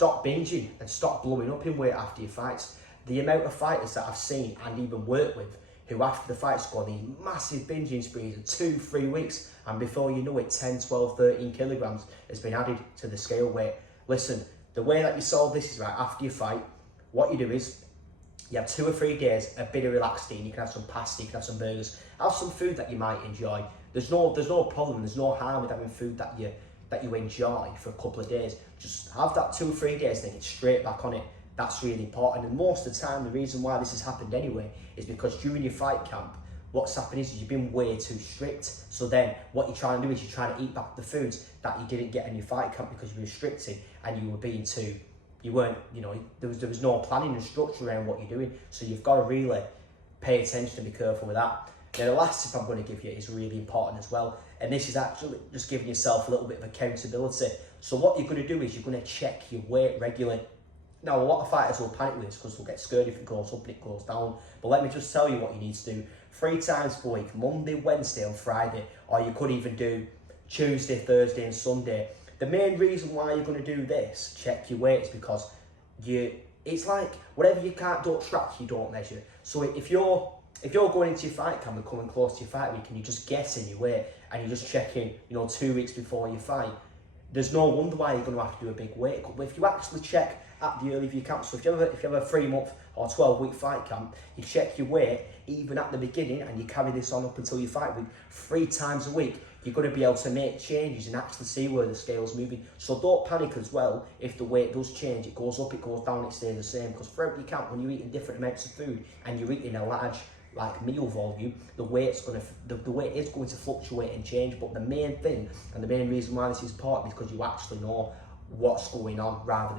stop binging and stop blowing up in weight after your fights. The amount of fighters that I've seen and even worked with who after the fights go on these massive binging sprees of 2-3 weeks, and before you know it, 10, 12, 13 kilograms has been added to the scale weight. Listen, the way that you solve this is right after your fight, what you do is you have 2 or 3 days, a bit of relaxed eating. You can have some pasta, you can have some burgers, have some food that you might enjoy. There's no problem, there's no harm with having food that you enjoy for a couple of days. Just have that 2 or 3 days, then get straight back on it. That's really important. And most of the time, the reason why this has happened anyway is because during your fight camp, what's happened is you've been way too strict. So then what you're trying to do is you're trying to eat back the foods that you didn't get in your fight camp because you were restricted and you were being too, you weren't, you know, there was no planning and structure around what you're doing. So you've got to really pay attention and be careful with that. Now the last tip I'm going to give you is really important as well. And this is actually just giving yourself a little bit of accountability. So what you're going to do is you're going to check your weight regularly. Now, a lot of fighters will panic with this because they'll get scared if it goes up and it goes down. But let me just tell you what you need to do. 3 times per week, Monday, Wednesday and Friday, or you could even do Tuesday, Thursday and Sunday. The main reason why you're going to do this, check your weight, is because it's like whatever you don't track, you don't measure. So if you're going into your fight camp and coming close to your fight week and you're just guessing your weight and you're just checking, 2 weeks before your fight, there's no wonder why you're going to have to do a big weight cut. But if you actually check at the early of your camp, so if you have a 3-month or 12-week fight camp, you check your weight even at the beginning and you carry this on up until your fight week 3 times a week, you're going to be able to make changes and actually see where the scale's moving. So don't panic as well if the weight does change. It goes up, it goes down, it stays the same. Because throughout your camp, when you're eating different amounts of food and you're eating a large meal volume, the weight is going to fluctuate and change. But the main thing and the main reason why this is important is because you actually know what's going on rather than